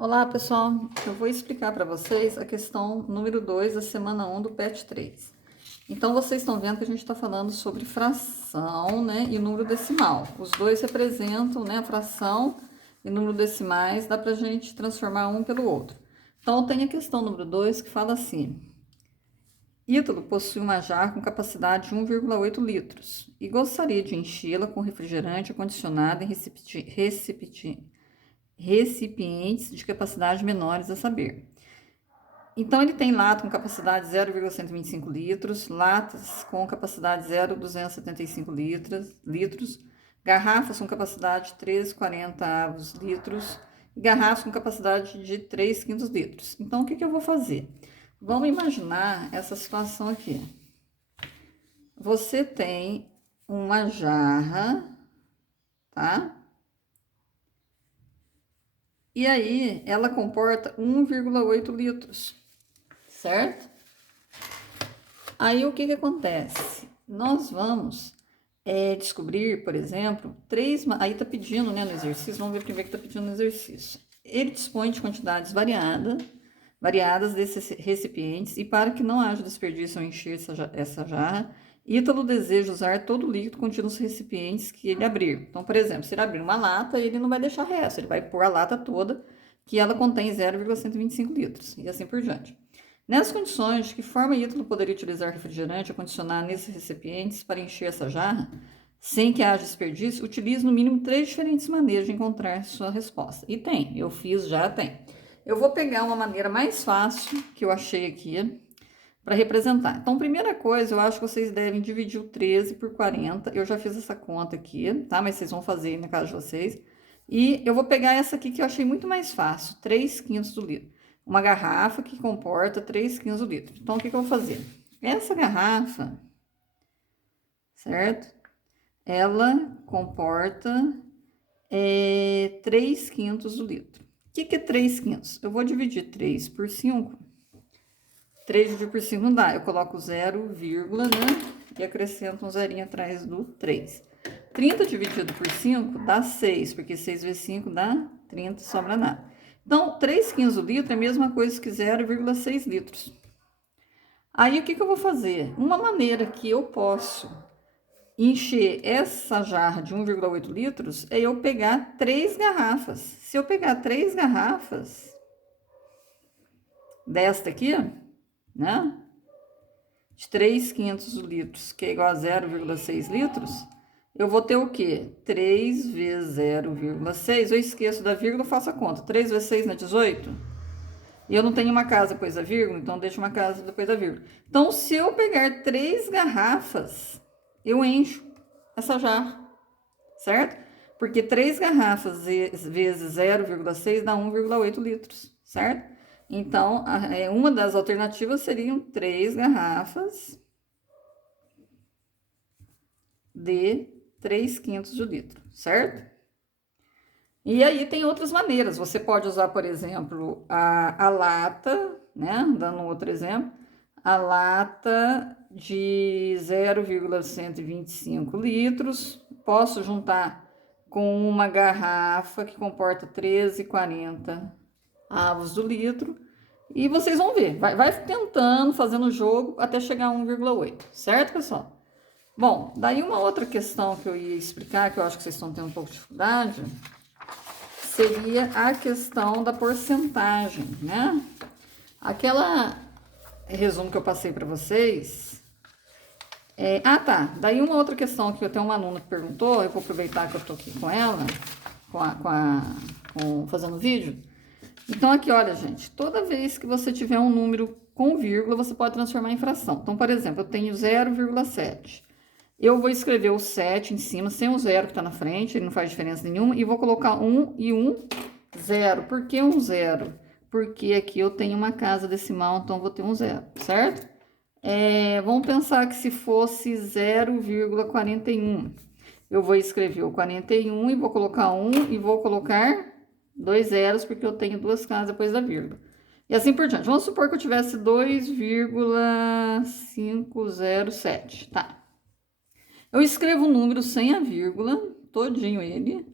Olá, pessoal. Eu vou explicar para vocês a questão número 2 da semana 1 do PET 3. Então, vocês estão vendo que a gente está falando sobre fração, né, e número decimal. Os dois representam, né, a fração e número decimais, dá para a gente transformar um pelo outro. Então, tem a questão número 2 que fala assim: Ítalo possui uma jarra com capacidade de 1,8 litros e gostaria de enchê-la com refrigerante acondicionado em recipientes de capacidade menores, a saber. Então, ele tem lata com capacidade 0,125 litros, latas com capacidade 0,275 litros, garrafas com capacidade de 3,40 litros e garrafas com capacidade de 3,5 litros. Então, o que eu vou fazer? Vamos imaginar essa situação aqui. Você tem uma jarra, tá? E aí, ela comporta 1,8 litros, certo? Aí, o que acontece? Nós vamos descobrir, por exemplo, aí tá pedindo, né, no exercício, vamos ver primeiro que tá pedindo no exercício. Ele dispõe de quantidades variadas desses recipientes e para que não haja desperdício ao encher essa jarra, Ítalo deseja usar todo o líquido contido nos recipientes que ele abrir. Então, por exemplo, se ele abrir uma lata, ele não vai deixar resto, ele vai pôr a lata toda, que ela contém 0,125 litros, e assim por diante. Nessas condições, de que forma Ítalo poderia utilizar refrigerante acondicionado nesses recipientes para encher essa jarra, sem que haja desperdício? Utilize no mínimo 3 diferentes maneiras de encontrar sua resposta. E tem, eu fiz, já tem. Eu vou pegar uma maneira mais fácil que eu achei aqui para representar. Então, primeira coisa, eu acho que vocês devem dividir o 13 por 40. Eu já fiz essa conta aqui, tá? Mas vocês vão fazer aí na casa de vocês. E eu vou pegar essa aqui que eu achei muito mais fácil, 3/5 do litro. Uma garrafa que comporta 3/5 do litro. Então, o que eu vou fazer? Essa garrafa, certo? Ela comporta 3/5 do litro. O que é 3/5? Eu vou dividir 3 por 5. 3 dividido por 5 não dá. Eu coloco 0, né? E acrescento um zerinho atrás do 3. 30 dividido por 5 dá 6, porque 6 vezes 5 dá 30, sobra nada. Então, 3/5 do litro é a mesma coisa que 0,6 litros. Aí, o que eu vou fazer? Uma maneira que eu posso encher essa jarra de 1,8 litros é eu pegar 3 garrafas. Se eu pegar 3 garrafas desta aqui, né? De 3/5 litros, que é igual a 0,6 litros, eu vou ter o quê? 3 vezes 0,6. Eu esqueço da vírgula, faço a conta. 3 vezes 6 não é 18? E eu não tenho uma casa depois da vírgula, então deixo uma casa depois da vírgula. Então, se eu pegar 3 garrafas, eu encho essa jarra, certo? Porque 3 garrafas vezes 0,6 dá 1,8 litros, certo? Então, uma das alternativas seriam 3 garrafas de 3/5 de litro, certo? E aí tem outras maneiras. Você pode usar, por exemplo, a lata, né? Dando um outro exemplo, a lata de 0,125 litros. Posso juntar com uma garrafa que comporta 13,40 avos do litro. E vocês vão ver, vai tentando, fazendo o jogo até chegar a 1,8, certo, pessoal? Bom, daí uma outra questão que eu ia explicar, que eu acho que vocês estão tendo um pouco de dificuldade, seria a questão da porcentagem, né? Aquela resumo que eu passei para vocês. Tá. Daí uma outra questão que eu tenho uma aluna que perguntou, eu vou aproveitar que eu tô aqui com ela, fazendo vídeo. Então, aqui, olha, gente, toda vez que você tiver um número com vírgula, você pode transformar em fração. Então, por exemplo, eu tenho 0,7. Eu vou escrever o 7 em cima, sem o zero que tá na frente, ele não faz diferença nenhuma, e vou colocar 1 e 1, 0. Por que um 0? Porque aqui eu tenho uma casa decimal, então vou ter um 0, certo? Vamos pensar que se fosse 0,41. Eu vou escrever o 41 e vou colocar 1 e vou colocar 2 zeros, porque eu tenho duas casas depois da vírgula. E assim por diante. Vamos supor que eu tivesse 2,507, tá? Eu escrevo o número sem a vírgula, todinho ele,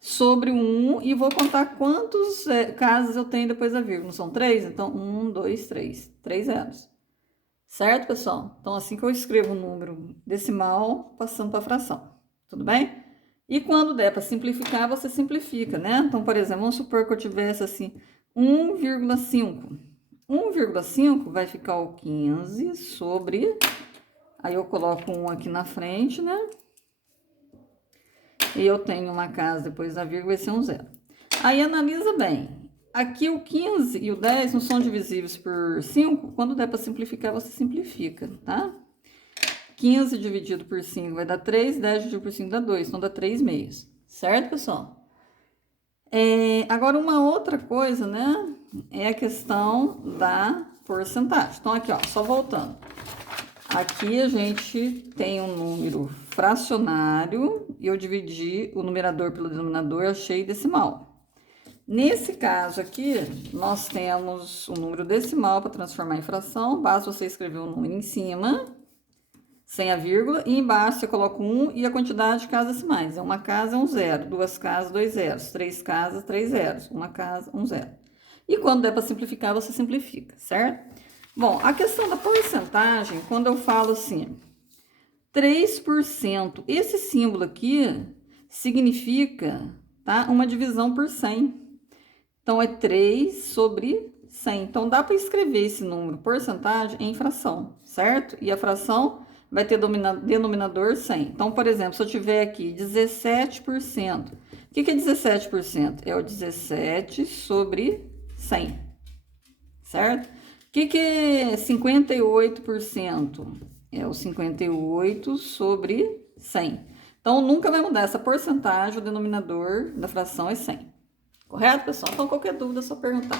sobre o 1 e vou contar quantos casas eu tenho depois da vírgula. Não são 3? Então, 1, 2, 3. 3 zeros. Certo, pessoal? Então, assim que eu escrevo o número decimal, passando para a fração. Tudo bem? E quando der para simplificar, você simplifica, né? Então, por exemplo, vamos supor que eu tivesse assim 1,5. 1,5 vai ficar o 15 sobre... Aí eu coloco 1 aqui na frente, né? E eu tenho uma casa depois da vírgula, vai ser um zero. Aí analisa bem. Aqui o 15 e o 10 não são divisíveis por 5. Quando der para simplificar, você simplifica, tá? 15 dividido por 5 vai dar 3, 10 dividido por 5 dá 2, então dá 3 meios. Certo, pessoal? Agora, uma outra coisa, né? É a questão da porcentagem. Então, aqui, ó, só voltando. Aqui a gente tem um número fracionário e eu dividi o numerador pelo denominador, achei decimal. Nesse caso aqui, nós temos o número decimal para transformar em fração. Basta você escrever o número em cima, sem a vírgula, e embaixo você coloca 1 e a quantidade de casas decimais. Uma casa é um zero, duas casas, 2 zeros, três casas, 3 zeros, uma casa, um zero. E quando der para simplificar, você simplifica, certo? Bom, a questão da porcentagem, quando eu falo assim, 3%, esse símbolo aqui significa, tá, uma divisão por 100. Então, é 3 sobre 100. Então, dá para escrever esse número, porcentagem, em fração, certo? E a fração vai ter denominador 100. Então, por exemplo, se eu tiver aqui 17%, o que é 17%? É o 17 sobre 100, certo? O que é 58%? É o 58 sobre 100. Então, nunca vai mudar essa porcentagem, o denominador da fração é 100. Correto, pessoal? Então, qualquer dúvida é só perguntar.